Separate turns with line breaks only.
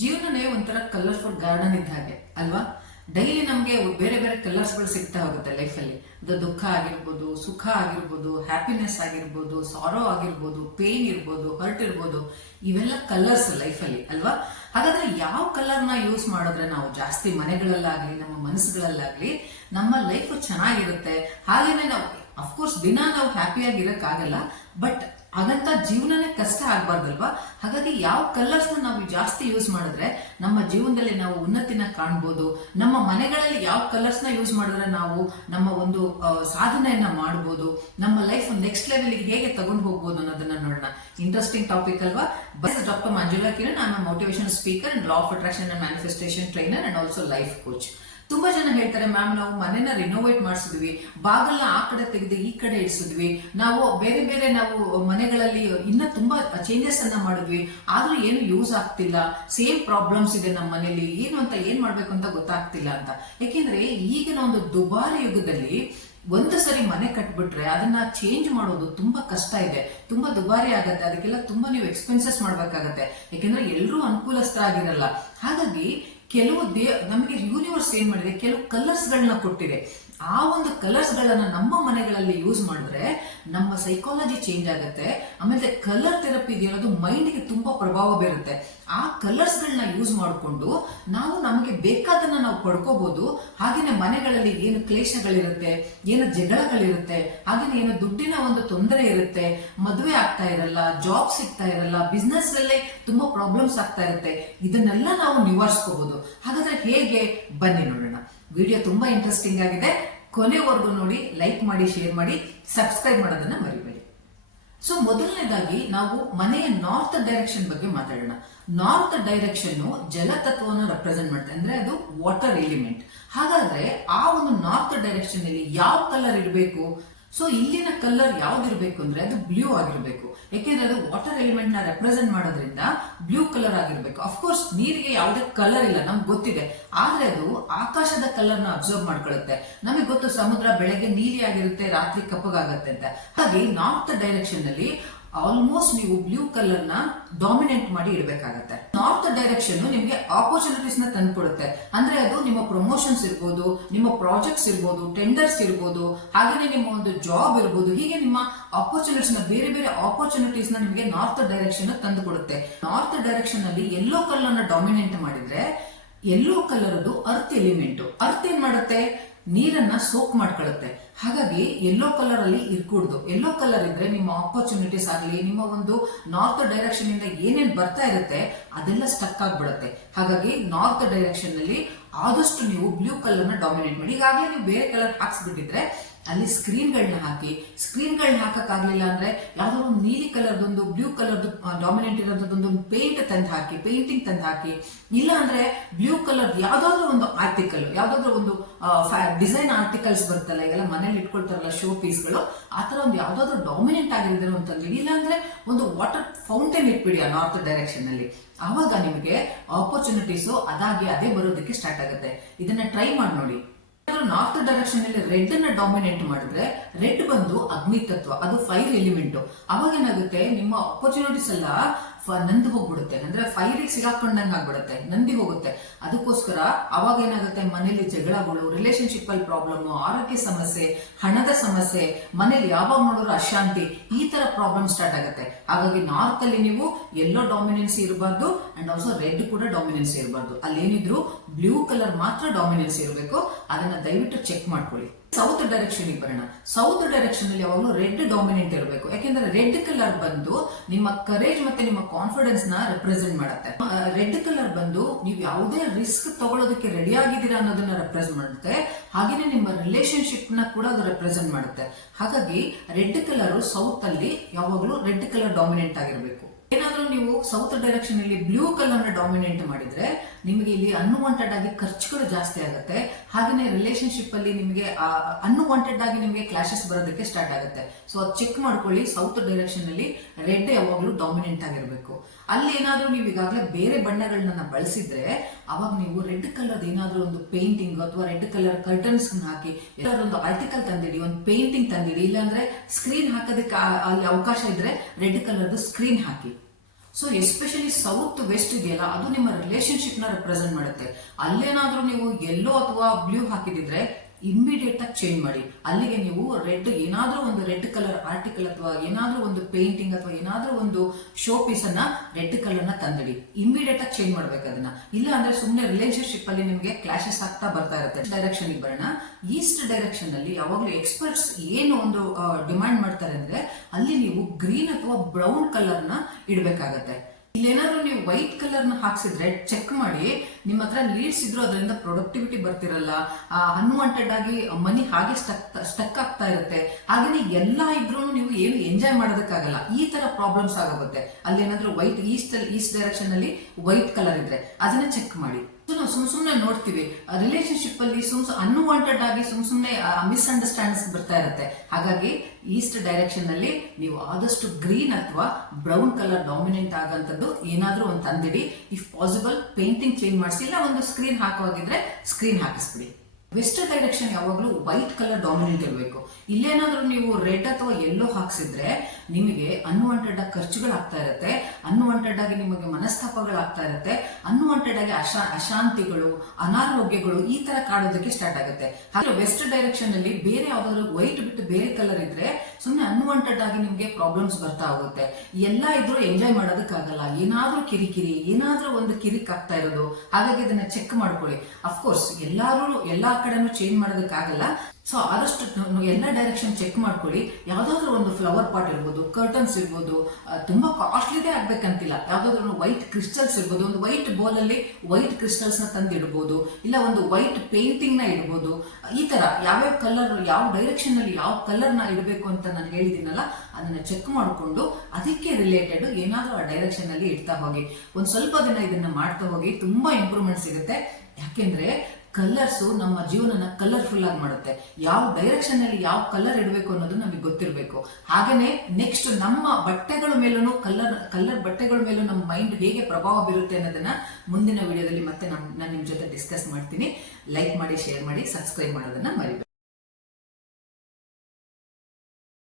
ಜೀವನನೇ ಒಂಥರ colourful garden ಇದ್ದ ಹಾಗೆ, ಅಲ್ವಾ? ಡೈಲಿ ನಮಗೆ ಬೇರೆ ಬೇರೆ ಕಲರ್ಸ್ಗಳು ಸಿಗ್ತಾ ಹೋಗುತ್ತೆ ಲೈಫಲ್ಲಿ ಅದು ದುಃಖ ಆಗಿರ್ಬೋದು, ಸುಖ ಆಗಿರ್ಬೋದು ಹ್ಯಾಪಿನೆಸ್ ಆಗಿರ್ಬೋದು ಸಾರೋ ಆಗಿರ್ಬೋದು ಪೇನ್ ಇರ್ಬೋದು ಹರ್ಟ್ ಇರ್ಬೋದು, ಇವೆಲ್ಲ ಕಲರ್ಸ್ ಲೈಫಲ್ಲಿ ಅಲ್ವಾ? ಹಾಗಾದ್ರೆ ಯಾವ ಕಲರ್ನ ಯೂಸ್ ಮಾಡಿದ್ರೆ ನಾವು ಜಾಸ್ತಿ ಮನೆಗಳಲ್ಲಾಗ್ಲಿ, ನಮ್ಮ ಮನಸ್ಸುಗಳಲ್ಲಾಗ್ಲಿ ನಮ್ಮ ಲೈಫ್ ಚೆನ್ನಾಗಿರುತ್ತೆ? ಹಾಗೇನೆ ನಾವು ಅಫ್ಕೋರ್ಸ್ ದಿನ ನಾವು ಹ್ಯಾಪಿಯಾಗಿ ಇರೋಕ್ಕಾಗಲ್ಲ ಬಟ್ ಹಾಗಂತ ಜೀವನನೇ ಕಷ್ಟ ಆಗ್ಬಾರ್ದಲ್ವಾ? ಹಾಗಾಗಿ ಯಾವ ಕಲರ್ಸ್ ನಾವು ಜಾಸ್ತಿ ಯೂಸ್ ಮಾಡಿದ್ರೆ ನಮ್ಮ ಜೀವನದಲ್ಲಿ ನಾವು ಉನ್ನತಿನ ಕಾಣ್ಬೋದು. ನಮ್ಮ ಮನೆಗಳಲ್ಲಿ ಯಾವ ಕಲರ್ಸ್ನ ಯೂಸ್ ಮಾಡಿದ್ರೆ ನಾವು ನಮ್ಮ ಒಂದು ಸಾಧನೆಯನ್ನ ಮಾಡ್ಬೋದು. ನಮ್ಮ ಲೈಫ್ ನೆಕ್ಸ್ಟ್ ಲೆವೆಲ್ ಹೇಗೆ ತಗೊಂಡು ಹೋಗ್ಬೋದು ಅನ್ನೋದನ್ನ ನೋಡೋಣ. ಇಂಟ್ರೆಸ್ಟಿಂಗ್ ಟಾಪಿಕ್ ಅಲ್ವಾ? Bus doctor Manjula Kiran I motivation speaker and law of attraction and manifestation trainer and also life coach ತುಂಬಾ ಜನ ಹೇಳ್ತಾರೆ, ಮ್ಯಾಮ್, ನಾವು ಮನೆನ ರಿನೋವೇಟ್ ಮಾಡಿಸಿದ್ವಿ. ಬಾಗಲ್ನ ಆ ಕಡೆ ತೆಗೆದು ಈ ಕಡೆ ಇಡಿಸಿದ್ವಿ. ನಾವು ಬೇರೆ ಬೇರೆ ನಾವು ಮನೆಗಳಲ್ಲಿ ಇನ್ನ ತುಂಬಾ ಚೇಂಜಸ್ ಅನ್ನ ಮಾಡಿದ್ವಿ. ಆದ್ರೂ ಏನು ಯೂಸ್ ಆಗ್ತಿಲ್ಲ. ಸೇಮ್ ಪ್ರಾಬ್ಲಮ್ಸ್ ಇದೆ ನಮ್ಮ ಮನೆಯಲ್ಲಿ ಏನು ಅಂತ ಏನ್ ಮಾಡ್ಬೇಕು ಅಂತ ಗೊತ್ತಾಗ್ತಿಲ್ಲ ಅಂತ. ಯಾಕೆಂದ್ರೆ ಈಗಿನ ಒಂದು ದುಬಾರಿ ಯುಗದಲ್ಲಿ ಒಂದು ಸರಿ ಮನೆ ಕಟ್ಬಿಟ್ರೆ ಅದನ್ನ ಚೇಂಜ್ ಮಾಡೋದು ತುಂಬಾ ಕಷ್ಟ ಇದೆ. ತುಂಬಾ ದುಬಾರಿ ಆಗತ್ತೆ. ಅದಕ್ಕೆಲ್ಲ ತುಂಬಾ ನೀವು ಎಕ್ಸ್ಪೆನ್ಸಸ್ ಮಾಡ್ಬೇಕಾಗತ್ತೆ. ಯಾಕೆಂದ್ರೆ ಎಲ್ಲರೂ ಅನುಕೂಲಸ್ಥರಾಗಿರಲ್ಲ. ಹಾಗಾಗಿ ಕೆಲವು ದೇ ನಮಗೆ ಯೂನಿವರ್ಸ್ ಏನ್ ಮಾಡಿದೆ? ಕೆಲವು ಕಲರ್ಸ್ ಗಳನ್ನ ಕೊಟ್ಟಿದೆ. ಆ ಒಂದು ಕಲರ್ಸ್ ಗಳನ್ನ ನಮ್ಮ ಮನೆಗಳಲ್ಲಿ ಯೂಸ್ ಮಾಡಿದ್ರೆ ನಮ್ಮ ಸೈಕಾಲಜಿ ಚೇಂಜ್ ಆಗುತ್ತೆ. ಆಮೇಲೆ ಕಲರ್ ಥೆರಪಿ ಇದೆಯಲ್ಲ ಮೈಂಡ್ಗೆ ತುಂಬಾ ಪ್ರಭಾವ ಬೀರುತ್ತೆ. ಆ ಕಲರ್ಸ್ ಗಳನ್ನ ಯೂಸ್ ಮಾಡಿಕೊಂಡು ನಾವು ನಮಗೆ ಬೇಕಾದನ್ನ ನಾವು ಪಡ್ಕೋಬಹುದು ಹಾಗೇನೆ ಮನೆಗಳಲ್ಲಿ ಏನು ಕ್ಲೇಶಗಳಿರುತ್ತೆ, ಏನು ಜಗಳಗಳಿರುತ್ತೆ, ಹಾಗೇನೆ ಏನು ದುಡ್ಡಿನ ಒಂದು ತೊಂದರೆ ಇರುತ್ತೆ, ಮದುವೆ ಆಗ್ತಾ ಇರಲ್ಲ ಜಾಬ್ ಸಿಗ್ತಾ ಇರಲ್ಲ ಬಿಸ್ನೆಸ್ ಅಲ್ಲೇ ತುಂಬಾ ಪ್ರಾಬ್ಲಮ್ಸ್ ಆಗ್ತಾ ಇರುತ್ತೆ. ಇದನ್ನೆಲ್ಲ ನಾವು ನಿವಾರಿಸ್ಕೋಬಹುದು ಹಾಗಾದ್ರೆ ಹೇಗೆ? ಬನ್ನಿ ನೋಡೋಣ. ವಿಡಿಯೋ ತುಂಬಾ ಇಂಟ್ರೆಸ್ಟಿಂಗ್ ಆಗಿದೆ. ಕೊನೆವರೆಗೂ ನೋಡಿ ಲೈಕ್ ಮಾಡಿ ಶೇರ್ ಮಾಡಿ ಸಬ್ಸ್ಕ್ರೈಬ್ ಮಾಡೋದನ್ನ ಮರಿಬೇಡಿ. ಸೊ ಮೊದಲನೇದಾಗಿ ನಾವು ಮನೆಯ ನಾರ್ತ್ ಡೈರೆಕ್ಷನ್ ಬಗ್ಗೆ ಮಾತಾಡೋಣ. ನಾರ್ತ್ ಡೈರೆಕ್ಷನ್ ಜಲತತ್ವವನ್ನು ರೆಪ್ರೆಸೆಂಟ್ ಮಾಡುತ್ತೆ ಅಂದ್ರೆ ಅದು ವಾಟರ್ ಎಲಿಮೆಂಟ್ ಹಾಗಾದ್ರೆ ಆ ಒಂದು ನಾರ್ತ್ ಡೈರೆಕ್ಷನ್ ಅಲ್ಲಿ ಯಾವ ಕಲರ್ ಇರಬೇಕು? ಸೊ ಇಲ್ಲಿನ ಕಲರ್ ಯಾವ್ದಿರ್ಬೇಕು ಅಂದ್ರೆ ಅದು ಬ್ಲೂ ಆಗಿರ್ಬೇಕು. ಯಾಕೆಂದ್ರೆ ಅದು ವಾಟರ್ ಎಲಿಮೆಂಟ್ನ ರೆಪ್ರೆಸೆಂಟ್ ಮಾಡೋದ್ರಿಂದ ಬ್ಲೂ ಕಲರ್ ಆಗಿರ್ಬೇಕು. ಅಫ್ಕೋರ್ಸ್ ನೀರಿಗೆ ಯಾವುದೇ ಕಲರ್ ಇಲ್ಲ, ನಮ್ಗೆ ಗೊತ್ತಿದೆ. ಆದ್ರೆ ಅದು ಆಕಾಶದ ಕಲರ್ನ ಅಬ್ಸರ್ವ್ ಮಾಡ್ಕೊಳ್ಳುತ್ತೆ. ನಮಗೆ ಗೊತ್ತು ಸಮುದ್ರ ಬೆಳಗ್ಗೆ ನೀಲಿ ಆಗಿರುತ್ತೆ, ರಾತ್ರಿ ಕಪ್ಪಗಾಗತ್ತೆ ಅಂತ. ಹಾಗೆ ನಾರ್ತ್ ಡೈರೆಕ್ಷನ್ ಅಲ್ಲಿ ಆಲ್ಮೋಸ್ಟ್ ನೀವು ಬ್ಲೂ ಕಲರ್ನ ಡಾಮಿನೆಂಟ್ ಮಾಡಿ ಇಡಬೇಕಾಗತ್ತೆ. ನಾರ್ತ್ ಡೈರೆಕ್ಷನ್ ನಿಮಗೆ ಆಪರ್ಚುನಿಟೀಸ್ನ ತಂದ್ಕೊಡುತ್ತೆ. ಅಂದ್ರೆ ಅದು ನಿಮ್ಮ ಪ್ರಮೋಷನ್ಸ್ ಇರ್ಬೋದು, ನಿಮ್ಮ ಪ್ರಾಜೆಕ್ಟ್ಸ್ ಇರ್ಬೋದು ಟೆಂಡರ್ಸ್ ಇರ್ಬೋದು, ಹಾಗೇನೆ ನಿಮ್ಮ ಒಂದು ಜಾಬ್ ಇರ್ಬೋದು, ಹೀಗೆ ನಿಮ್ಮ ಆಪರ್ಚುನಿಟೀಸ್ನ, ಬೇರೆ ಬೇರೆ ಆಪರ್ಚುನಿಟೀಸ್ನ ನಿಮಗೆ ನಾರ್ತ್ ಡೈರೆಕ್ಷನ್ ತಂದು ಕೊಡುತ್ತೆ ನಾರ್ತ್ ಡೈರೆಕ್ಷನ್ ಅಲ್ಲಿ ಎಲ್ಲೋ ಕಲರ್ನ ಡಾಮಿನೆಂಟ್ ಮಾಡಿದ್ರೆ ಎಲ್ಲೋ ಕಲರ್ ಅದು ಅರ್ತ್ ಎಲಿಮೆಂಟ್ ಅರ್ತ್ ಏನ್ ಮಾಡುತ್ತೆ? ನೀರನ್ನ ಸೋಕ್ ಮಾಡ್ಕೊಳ್ಳುತ್ತೆ ಹಾಗಾಗಿ ಯೆಲ್ಲೋ ಕಲರ್ ಅಲ್ಲಿ ಇರ್ಕೂಡ್ದು. ಯೆಲ್ಲೋ ಕಲರ್ ಇದ್ರೆ ನಿಮ್ಮ ಆಪರ್ಚುನಿಟೀಸ್ ಆಗಲಿ, ನಿಮ್ಮ ಒಂದು ನಾರ್ತ್ ಡೈರೆಕ್ಷನ್ ಇಂದ ಏನೇನ್ ಬರ್ತಾ ಇರುತ್ತೆ, ಅದೆಲ್ಲ ಸ್ಟಕ್ ಆಗ್ಬಿಡುತ್ತೆ. ಹಾಗಾಗಿ ನಾರ್ತ್ ಡೈರೆಕ್ಷನ್ ಅಲ್ಲಿ ಆದಷ್ಟು ನೀವು ಬ್ಲೂ ಕಲರ್ನ ಡಾಮಿನೇಟ್ ಮಾಡಿ. ಈಗಾಗಲೇ ನೀವು ಬೇರೆ ಕಲರ್ ಹಾಕ್ಸ್ಬಿಟ್ಟಿದ್ರೆ ಅಲ್ಲಿ ಸ್ಕ್ರೀನ್ಗಳನ್ನ ಹಾಕಿ ಸ್ಕ್ರೀನ್ಗಳನ್ನ ಹಾಕಕ್ಕಾಗಲಿಲ್ಲ ಅಂದ್ರೆ ಯಾವ್ದಾದ್ರು ಒಂದು ನೀಲಿ ಕಲರ್ದೊಂದು ಬ್ಲೂ ಕಲರ್ದು ಡಾಮಿನೆಂಟ್ ಇರೋದೊಂದು ಪೇಂಟ್ ತಂದು ಹಾಕಿ ಪೇಂಟಿಂಗ್ ತಂದು ಹಾಕಿ. ಇಲ್ಲ ಅಂದ್ರೆ ಬ್ಲೂ ಕಲರ್ ಯಾವ್ದಾದ್ರು ಒಂದು ಆರ್ಟಿಕಲ್ ಯಾವ್ದಾದ್ರು ಒಂದು ಡಿಸೈನ್ ಆರ್ಟಿಕಲ್ಸ್ ಬರುತ್ತಲ್ಲ, ಈಗೆಲ್ಲ ಮನೇಲಿ ಇಟ್ಕೊಳ್ತಾರಲ್ಲ ಶೋ ಪೀಸ್ಗಳು ಆ ತರ ಒಂದು ಯಾವ್ದಾದ್ರು ಡಾಮಿನೆಂಟ್ ಆಗಿರೋದ್ರ ಅಂತಂದ್ರೆ ಇಲ್ಲ ಅಂದ್ರೆ ಒಂದು ವಾಟರ್ ಫೌಂಟೇನ್ ಇಟ್ಬಿಡಿ ಆ ನಾರ್ತ್ ಡೈರೆಕ್ಷನ್ ಅಲ್ಲಿ. ಆವಾಗ ನಿಮಗೆ ಆಪರ್ಚುನಿಟೀಸ್ ಅದಾಗಿ ಅದೇ ಬರೋದಕ್ಕೆ ಸ್ಟಾರ್ಟ್ ಆಗುತ್ತೆ. ಇದನ್ನ ಟ್ರೈ ಮಾಡಿ ನೋಡಿ. ನಾರ್ತ್ ಡೈರೆಕ್ಷನ್ ಅಲ್ಲಿ ರೆಡ್ ಅನ್ನ ಡಾಮಿನೇಟ್ ಮಾಡಿದ್ರೆ ರೆಡ್ ಬಂದು ಅಗ್ನಿ ತತ್ವ ಅದು ಫೈರ್ ಎಲಿಮೆಂಟ್ ಅವಾಗ ಏನಾಗುತ್ತೆ, ನಿಮ್ಮ ಅಪರ್ಚುನಿಟೀಸ್ ಎಲ್ಲ ನಂದು ಹೋಗ್ಬಿಡುತ್ತೆ. ಅಂದ್ರೆ ಫೈರ್ ಸಿಗಾಕೊಂಡಂಗ್ ಆಗ್ಬಿಡುತ್ತೆ. ನಂದಿ ಹೋಗುತ್ತೆ. ಅದಕ್ಕೋಸ್ಕರ ಅವಾಗ ಏನಾಗುತ್ತೆ? ಮನೇಲಿ ಜಗಳಗಳು ರಿಲೇಶನ್ಶಿಪ್ ಅಲ್ಲಿ ಪ್ರಾಬ್ಲಮ್ ಆರೋಗ್ಯ ಸಮಸ್ಯೆ, ಹಣದ ಸಮಸ್ಯೆ, ಮನೇಲಿ ಯಾವಾಗ ಮಾಡೋರು ಅಶಾಂತಿ, ಈ ತರ ಪ್ರಾಬ್ಲಮ್ ಸ್ಟಾರ್ಟ್ ಆಗುತ್ತೆ. ಹಾಗಾಗಿ ನಾರ್ತ್ ಅಲ್ಲಿ ನೀವು ಎಲ್ಲೋ ಡಾಮಿನೆನ್ಸ್ ಇರಬಾರ್ದು ಅಂಡ್ ಆಲ್ಸೋ ರೆಡ್ ಕೂಡ ಡಾಮಿನೆನ್ಸ್ ಇರಬಾರ್ದು. ಅಲ್ಲಿ ಏನಿದ್ರು ಬ್ಲೂ ಕಲರ್ ಮಾತ್ರ ಡಾಮಿನೆನ್ಸ್ ಇರಬೇಕು. ಅದನ್ನ ದಯವಿಟ್ಟು ಚೆಕ್ ಮಾಡ್ಕೊಳ್ಳಿ. ಸೌತ್ ಡೈರೆಕ್ಷನ್ಗೆ ಬರೋಣ. ಸೌತ್ ಡೈರೆಕ್ಷನ್ ಅಲ್ಲಿ ಯಾವಾಗಲೂ ರೆಡ್ ಡಾಮಿನೆಂಟ್ ಇರಬೇಕು. ಯಾಕೆಂದ್ರೆ ರೆಡ್ ಕಲರ್ ಬಂದು ನಿಮ್ಮ ಕರೇಜ್ ಮತ್ತೆ ನಿಮ್ಮ ಕಾನ್ಫಿಡೆನ್ಸ್ನ ರೆಪ್ರೆಸೆಂಟ್ ಮಾಡುತ್ತೆ. ರೆಡ್ ಕಲರ್ ಬಂದು ನೀವು ಯಾವುದೇ ರಿಸ್ಕ್ ತಗೊಳ್ಳೋದಕ್ಕೆ ರೆಡಿ ಆಗಿದ್ದೀರಾ ಅನ್ನೋದನ್ನ ರೆಪ್ರೆಸೆಂಟ್ ಮಾಡುತ್ತೆ. ಹಾಗೇನೆ ನಿಮ್ಮ ರಿಲೇಶನ್ಶಿಪ್ನ ಕೂಡ ಅದು ರೆಪ್ರೆಸೆಂಟ್ ಮಾಡುತ್ತೆ. ಹಾಗಾಗಿ ರೆಡ್ ಕಲರ್ ಸೌತ್ ಅಲ್ಲಿ ಯಾವಾಗಲೂ ರೆಡ್ ಕಲರ್ ಡಾಮಿನೆಂಟ್ ಆಗಿರಬೇಕು. ಏನಾದ್ರೂ ನೀವು ಸೌತ್ ಡೈರೆಕ್ಷನ್ ಅಲ್ಲಿ ಬ್ಲೂ ಕಲರ್ನ ಡಾಮಿನೆಂಟ್ ಮಾಡಿದ್ರೆ ನಿಮಗೆ ಇಲ್ಲಿ ಅನ್ವಾಂಟೆಡ್ ಆಗಿ ಖರ್ಚುಗಳು ಜಾಸ್ತಿ ಆಗುತ್ತೆ. ಹಾಗೇನೆ ರಿಲೇಶನ್ಶಿಪ್ ಅಲ್ಲಿ ನಿಮಗೆ ಅನ್ವಾಂಟೆಡ್ ಆಗಿ ನಿಮಗೆ ಕ್ಲಾಶಸ್ ಬರೋದಕ್ಕೆ ಸ್ಟಾರ್ಟ್ ಆಗುತ್ತೆ. ಸೊ ಅದು ಚೆಕ್ ಮಾಡ್ಕೊಳ್ಳಿ ಸೌತ್ ಡೈರೆಕ್ಷನ್ ಅಲ್ಲಿ ರೆಡ್ ಯಾವಾಗಲೂ ಡಾಮಿನೆಂಟ್ ಆಗಿರಬೇಕು. ಅಲ್ಲಿ ಏನಾದ್ರೂ ನೀವು ಈಗಾಗಲೇ ಬೇರೆ ಬಣ್ಣಗಳನ್ನ ಬಳಸಿದ್ರೆ, ಅವಾಗ ನೀವು ರೆಡ್ ಕಲರ್ ಏನಾದ್ರೂ ಒಂದು ಪೇಂಟಿಂಗ್ ಅಥವಾ ರೆಡ್ ಕಲರ್ ಕರ್ಟನ್ಸ್ ಹಾಕಿ ಎಲ್ಲಾದ್ರೂ ಒಂದು ಆರ್ಟಿಕಲ್ ತಂದಿಡಿ, ಒಂದು ಪೇಂಟಿಂಗ್ ತಂದಿಡಿ, ಇಲ್ಲಾಂದ್ರೆ ಸ್ಕ್ರೀನ್ ಹಾಕೋದಕ್ಕೆ ಅಲ್ಲಿ ಅವಕಾಶ ಇದ್ರೆ ರೆಡ್ ಕಲರ್ದು ಸ್ಕ್ರೀನ್ ಹಾಕಿ. ಸೊ ಎಸ್ಪೆಷಲಿ ಸೌತ್ ವೆಸ್ಟ್ ಇದೆಯಲ್ಲ ಅದು ನಿಮ್ಮ ರಿಲೇಶನ್ಶಿಪ್ನ ರೆಪ್ರೆಸೆಂಟ್ ಮಾಡುತ್ತೆ. ಅಲ್ಲೇನಾದ್ರೂ ನೀವು ಎಲ್ಲೋ ಅಥವಾ ಬ್ಲೂ ಹಾಕಿದಿದ್ರೆ ಇಮ್ಮಿಡಿಯೇಟ್ ಆಗಿ ಚೇಂಜ್ ಮಾಡಿ. ಅಲ್ಲಿಗೆ ನೀವು ರೆಡ್ ಏನಾದ್ರೂ ಒಂದು ರೆಡ್ ಕಲರ್ ಆರ್ಟಿಕಲ್ ಅಥವಾ ಏನಾದ್ರೂ ಒಂದು ಪೇಂಟಿಂಗ್ ಅಥವಾ ಏನಾದ್ರೂ ಒಂದು ಶೋ ಪೀಸ್ ರೆಡ್ ಕಲರ್ನ ತಂದಿಡಿ. ಇಮ್ಮಿಡಿಯೇಟ್ ಆಗಿ ಚೇಂಜ್ ಮಾಡ್ಬೇಕು ಅದನ್ನ. ಇಲ್ಲ ಅಂದ್ರೆ ಸುಮ್ಮನೆ ರಿಲೇಶನ್ಶಿಪ್ ಅಲ್ಲಿ ನಿಮಗೆ ಕ್ಲಾಶಸ್ ಆಗ್ತಾ ಬರ್ತಾ ಇರುತ್ತೆ. ಡೈರೆಕ್ಷನ್ ಬರೋಣ. ಈಸ್ಟ್ ಡೈರೆಕ್ಷನ್ ಅಲ್ಲಿ ಯಾವಾಗಲೂ ಎಕ್ಸ್ಪರ್ಟ್ಸ್ ಏನು ಒಂದು ಡಿಮ್ಯಾಂಡ್ ಮಾಡ್ತಾರೆ ಅಂದ್ರೆ ಅಲ್ಲಿ ನೀವು ಗ್ರೀನ್ ಅಥವಾ ಬ್ರೌನ್ ಕಲರ್ನ ಇಡಬೇಕಾಗತ್ತೆ. ಇಲ್ಲೇನಾದ್ರೂ ನೀವು ವೈಟ್ ಕಲರ್ನ ಹಾಕ್ಸಿದ್ರೆ ಚೆಕ್ ಮಾಡಿ, ನಿಮ್ಮ ಹತ್ರ ಲೀಡ್ಸ್ ಇದ್ರು ಅದರಿಂದ ಪ್ರೊಡಕ್ಟಿವಿಟಿ ಬರ್ತಿರಲ್ಲ. ಅನ್ವಾಂಟೆಡ್ ಆಗಿ ಮನಿ ಹಾಗೆ ಸ್ಟಕ್ ಸ್ಟಕ್ ಆಗ್ತಾ ಇರುತ್ತೆ. ಹಾಗೇನೆ ಎಲ್ಲಾ ಇದ್ರೂ ನೀವು ಏನು ಎಂಜಾಯ್ ಮಾಡೋದಕ್ಕಾಗಲ್ಲ. ಈ ತರ ಪ್ರಾಬ್ಲಮ್ಸ್ ಆಗೋಗುತ್ತೆ. ಅಲ್ಲಿ ಏನಾದ್ರೂ ವೈಟ್ ಈಸ್ಟ್ ಈಸ್ಟ್ ಡೈರೆಕ್ಷನ್ ಅಲ್ಲಿ ವೈಟ್ ಕಲರ್ ಇದ್ರೆ. ಅದನ್ನ ಚೆಕ್ ಮಾಡಿ. ನಾವು ಸುಮ್ ಸುಮ್ಮನೆ ನೋಡ್ತೀವಿ. ರಿಲೇಶನ್ಶಿಪ್ ಅಲ್ಲಿ ಸುಮ್ ಅನ್ವಾಂಟೆಡ್ ಆಗಿ ಸುಮ್ ಸುಮ್ನೆ ಮಿಸ್ಅಂಡರ್ಸ್ಟ್ಯಾಂಡ್ಸ್ ಬರ್ತಾ ಇರುತ್ತೆ. ಹಾಗಾಗಿ ಈಸ್ಟ್ ಡೈರೆಕ್ಷನ್ನಲ್ಲಿ ನೀವು ಆದಷ್ಟು ಗ್ರೀನ್ ಅಥವಾ ಬ್ರೌನ್ ಕಲರ್ ಡಾಮಿನೆಂಟ್ ಆಗಂತದ್ದು ಏನಾದ್ರೂ ಒಂದು ತಂದಿಡಿ. ಇಫ್ ಪಾಸಿಬಲ್ ಪೇಂಟಿಂಗ್ ಚೇಂಜ್ ಮಾಡಿಸಿ. ಇಲ್ಲ, ಒಂದು ಸ್ಕ್ರೀನ್ ಹಾಕುವಾಗಿದ್ರೆ ಸ್ಕ್ರೀನ್ ಹಾಕಿಸ್ಬಿಡಿ. ವೆಸ್ಟ್ ಡೈರೆಕ್ಷನ್ ಯಾವಾಗಲೂ ವೈಟ್ ಕಲರ್ ಡಾಮಿನೆಂಟ್ ಇರಬೇಕು. ಇಲ್ಲೇನಾದ್ರೂ ನೀವು ರೆಡ್ ಅಥವಾ ಎಲ್ಲೋ ಹಾಕ್ಸಿದ್ರೆ ನಿಮಗೆ ಅನ್ವಾಂಟೆಡ್ ಆಗಿ ಖರ್ಚುಗಳಾಗ್ತಾ ಇರುತ್ತೆ. ಅನ್ವಾಂಟೆಡ್ ಆಗಿ ನಿಮಗೆ ಮನಸ್ತಾಪಗಳಾಗ್ತಾ ಇರುತ್ತೆ. ಅನ್ವಾಂಟೆಡ್ ಆಗಿ ಅಶಾ, ಅಶಾಂತಿಗಳು, ಅನಾರೋಗ್ಯಗಳು ಈ ತರ ಕಾಡೋದಕ್ಕೆ ಸ್ಟಾರ್ಟ್ ಆಗುತ್ತೆ. ಹಾಗೆ ವೆಸ್ಟ್ ಡೈರೆಕ್ಷನ್ ಅಲ್ಲಿ ಬೇರೆ ಯಾವ್ದಾದ್ರು ವೈಟ್ ಬಿಟ್ಟು ಬೇರೆ ಕಲರ್ ಇದ್ರೆ ಸುಮ್ಮನೆ ಅನ್ವಾಂಟೆಡ್ ಆಗಿ ನಿಮ್ಗೆ ಪ್ರಾಬ್ಲಮ್ಸ್ ಬರ್ತಾ ಹೋಗುತ್ತೆ. ಎಲ್ಲ ಇದ್ರೂ ಎಂಜಾಯ್ ಮಾಡೋದಕ್ಕಾಗಲ್ಲ. ಏನಾದ್ರೂ ಕಿರಿಕಿರಿ, ಏನಾದ್ರೂ ಒಂದು ಕಿರಿಕ್ ಆಗ್ತಾ ಇರೋದು, ಹಾಗಾಗಿ ಇದನ್ನ ಚೆಕ್ ಮಾಡ್ಕೊಳ್ಳಿ. ಅಫ್ಕೋರ್ಸ್ ಎಲ್ಲರೂ, ಎಲ್ಲಾ ಕಡೆನೂ ಚೇಂಜ್ ಮಾಡೋದಕ್ಕಾಗಲ್ಲ. ಸೊ ಆದಷ್ಟು ಎಲ್ಲ ಡೈರೆಕ್ಷನ್ ಚೆಕ್ ಮಾಡ್ಕೊಳ್ಳಿ. ಯಾವ್ದಾದ್ರು ಒಂದು ಫ್ಲವರ್ ಪಾಟ್ ಇರ್ಬೋದು ಕರ್ಟನ್ಸ್ ಇರ್ಬೋದು ತುಂಬಾ ಕಾಸ್ಟ್ಲಿದೇ ಆಗ್ಬೇಕಂತಿಲ್ಲ. ಯಾವ್ದಾದ್ರು ವೈಟ್ ಕ್ರಿಸ್ಟಲ್ಸ್ ಇರ್ಬೋದು, ಒಂದು ವೈಟ್ ಬೌಲ್ ಅಲ್ಲಿ ವೈಟ್ ಕ್ರಿಸ್ಟಲ್ಸ್ನ ತಂದು ಇಡ್ಬೋದು ಇಲ್ಲ ಒಂದು ವೈಟ್ ಪೇಂಟಿಂಗ್ನ ಇಡ್ಬೋದು. ಈ ತರ ಯಾವ್ಯಾವ ಕಲರ್ ಯಾವ ಡೈರೆಕ್ಷನ್ನಲ್ಲಿ ಯಾವ ಕಲರ್ನ ಇಡಬೇಕು ಅಂತ ನಾನು ಹೇಳಿದ್ದೀನಲ್ಲ, ಅದನ್ನ ಚೆಕ್ ಮಾಡಿಕೊಂಡು ಅದಕ್ಕೆ ರಿಲೇಟೆಡ್ ಏನಾದರೂ ಆ ಡೈರೆಕ್ಷನ್ ಅಲ್ಲಿ ಇಡ್ತಾ ಹೋಗಿ. ಒಂದು ಸ್ವಲ್ಪ ದಿನ ಇದನ್ನ ಮಾಡ್ತಾ ಹೋಗಿ ತುಂಬಾ ಇಂಪ್ರೂವ್ಮೆಂಟ್ ಸಿಗುತ್ತೆ. ಯಾಕೆಂದ್ರೆ ಕಲರ್ಸ್ ನಮ್ಮ ಜೀವನನ ಕಲರ್ಫುಲ್ ಆಗಿ ಮಾಡುತ್ತೆ. ಯಾವ ಡೈರೆಕ್ಷನ್ ಅಲ್ಲಿ ಯಾವ ಕಲರ್ ಇಡಬೇಕು ಅನ್ನೋದು ನಮಗೆ ಗೊತ್ತಿರಬೇಕು. ಹಾಗೇನೆ ನೆಕ್ಸ್ಟ್ ನಮ್ಮ ಬಟ್ಟೆಗಳ ಮೇಲೂ ಕಲರ್ ಕಲರ್ ಬಟ್ಟೆಗಳ ಮೇಲೂ ನಮ್ಮ ಮೈಂಡ್ ಹೇಗೆ ಪ್ರಭಾವ ಬೀರುತ್ತೆ ಅನ್ನೋದನ್ನ ಮುಂದಿನ ವಿಡಿಯೋದಲ್ಲಿ ಮತ್ತೆ ನಾನು ನಿಮ್ಮ ಜೊತೆ ಡಿಸ್ಕಸ್ ಮಾಡ್ತೀನಿ. ಲೈಕ್ ಮಾಡಿ ಶೇರ್ ಮಾಡಿ ಸಬ್ಸ್ಕ್ರೈಬ್ ಮಾಡೋದನ್ನ ಮರಿಬೇಡಿ.